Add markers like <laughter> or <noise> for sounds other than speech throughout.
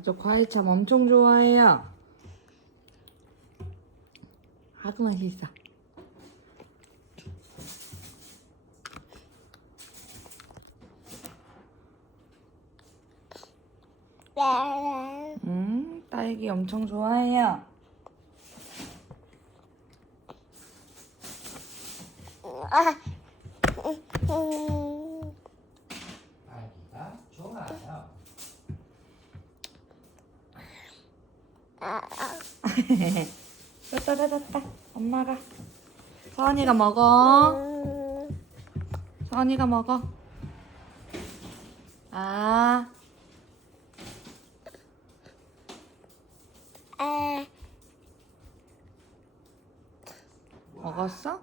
아주 과일 참 엄청 좋아해요. 아주 맛있어. 음, 딸기 엄청 좋아해요. 딸기가 좋아요. 됐다, 됐다. 엄마가. 서원이가 먹어. 서원이가 먹어. 아, 먹었어?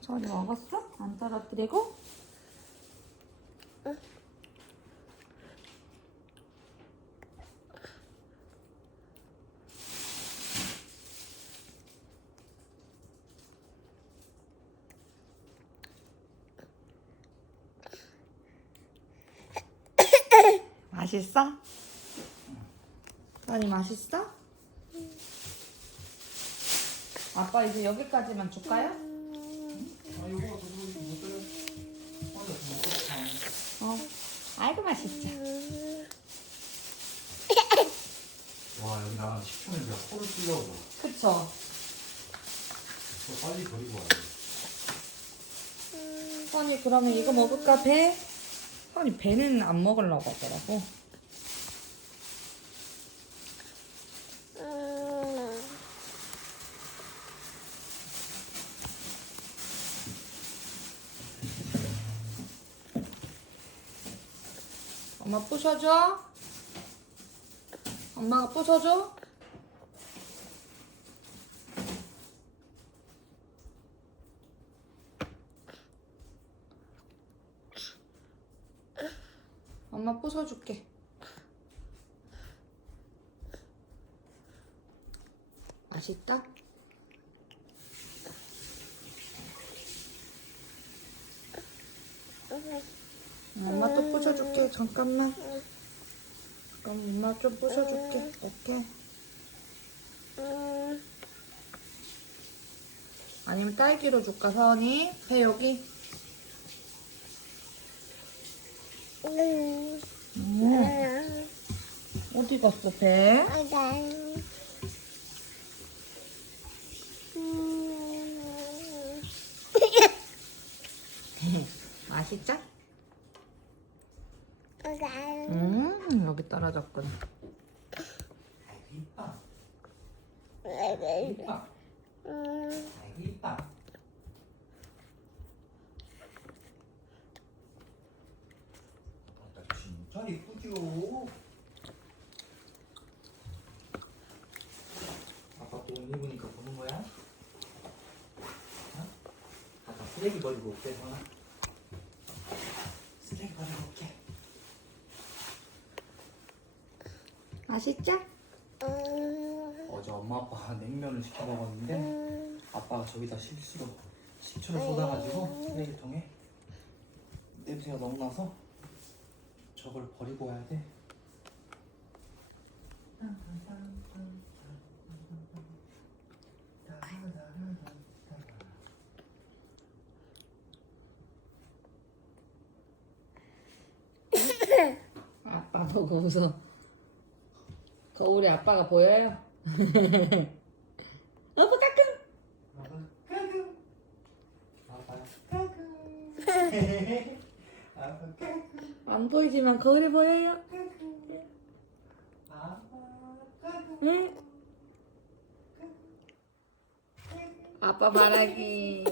서원이 먹었어? 안 떨어뜨리고? 맛있어? 서원이 맛있어? 아빠 이제 여기까지만 줄까요? 아 어. 아이고 맛있죠. 와 여기 나는 10초면 내가 코를 찔러서 그쵸? 저 빨리 버리고 와야 선이 그러면 이거 먹을까 배? 선이 배는 안 먹으려고 하더라고. 엄마 부셔줘. 엄마가 부셔줘. 엄마 부숴줄게. 맛있다? 엄마 또 부숴줄게. 잠깐만. 그럼 엄마 좀 부숴줄게. 이렇게. 아니면 딸기로 줄까, 서원이? 배 여기? 음. 어디 갔어, 배? 맛있죠? 떨어졌구나. 이뻐. 이뻐. 이뻐. 진짜 이쁘죠. 아빠 또 옷 입으니까 보는 거야? 어? 아빠 쓰레기 버리고 올게 선아. 쓰레기 버리고 올게. 맛있죠? 어제 엄마 아빠가 냉면을 시켜 먹었는데 아빠가 저기다 실수로 식초를 쏟아가지고 쓰레기통에 냄새가 너무 나서 저걸 버리고 와야 돼. 아빠 보고 웃어. 거울에 아빠가 보여요? <laughs> 따끔! 아빠 까꿍. 아빠 까꿍. 아빠 까꿍. 안 보이지만 거울에 보여요? 아빠 까꿍. 응? 아빠 바라기.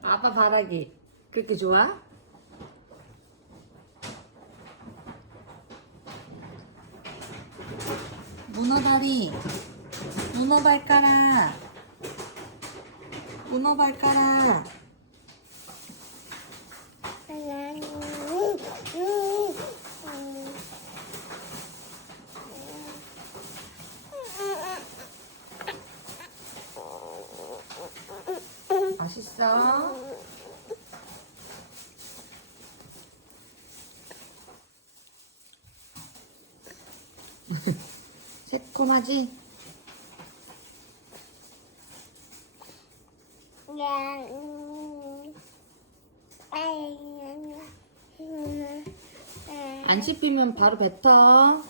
아빠 바라기. 그렇게 좋아? 문어 다리. 문어 발가락. 문어 발가락. 맛있어? <laughs> 새콤하지? 안 씹히면 바로 뱉어.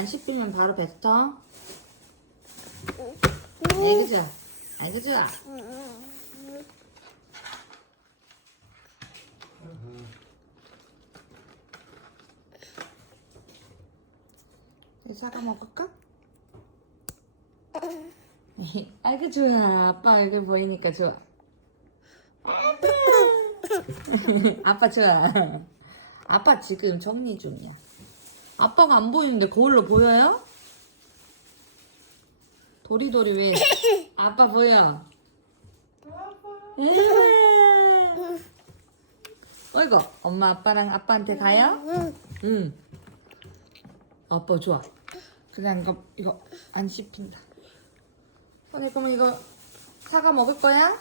안 씹히면 바로 뱉어. 아이고 좋아. 이 사과 먹을까? <laughs> 아이고 좋아. 아빠 얼굴 보이니까 좋아. <laughs> 아빠 좋아. 아빠 지금 정리 중이야. 아빠가 안 보이는데 거울로 보여요? 도리도리 왜? <laughs> 아빠 보여. 어이구, 엄마 아빠랑 아빠한테 가요? 응. 아빠 좋아. 그냥 이거 이거 안 씹힌다. 선이 그럼 이거 사과 먹을 거야?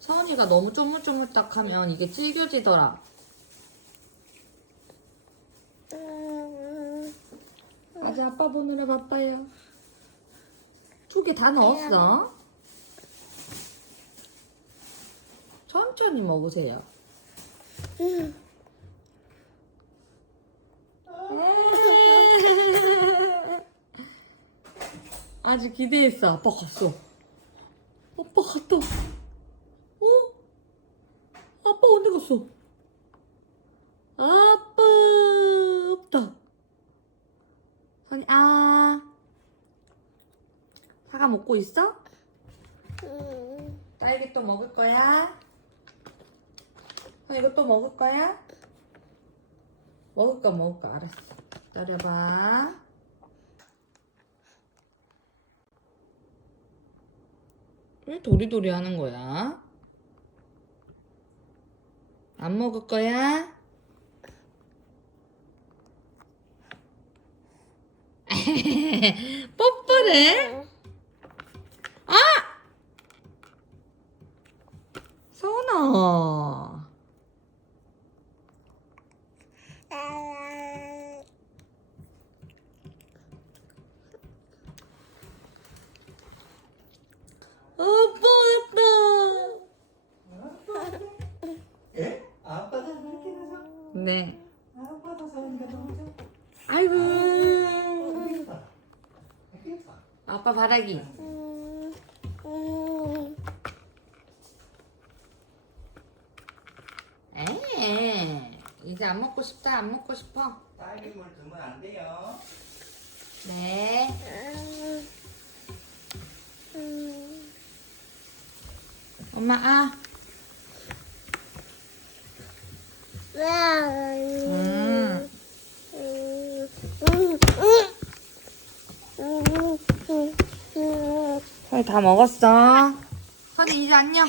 서은이가 너무 쪼물쪼물딱 하면 이게 질겨지더라. 아직 아빠 보느라 바빠요. 두 개 다 넣었어. 천천히 먹으세요. 아주 기대했어. 아빠 갔어. 아빠 갔다. 어? 아빠 어디 갔어? 아빠 없다. 선이 아 사과 먹고 있어? 딸기 또 먹을 거야? 어, 이거 또 먹을 거야? 먹을 거 먹을 거 알았어. 기다려봐. 왜 도리도리 하는 거야? 안 먹을 거야? <laughs> 뽀뽀를? 아! 선아. 아빠 왔다. 예? 아빠가 그렇게 해서 네. 아빠도 서은이가 너무 좋아. 아이고. 예뻐. 예뻐. 아빠 바라기. 에 이제 안 먹고 싶다 안 먹고 싶어. 딸기물 두면 안 돼요. 네. 엄마 아. 음. 거의 다 먹었어. 선이 이제 안녕.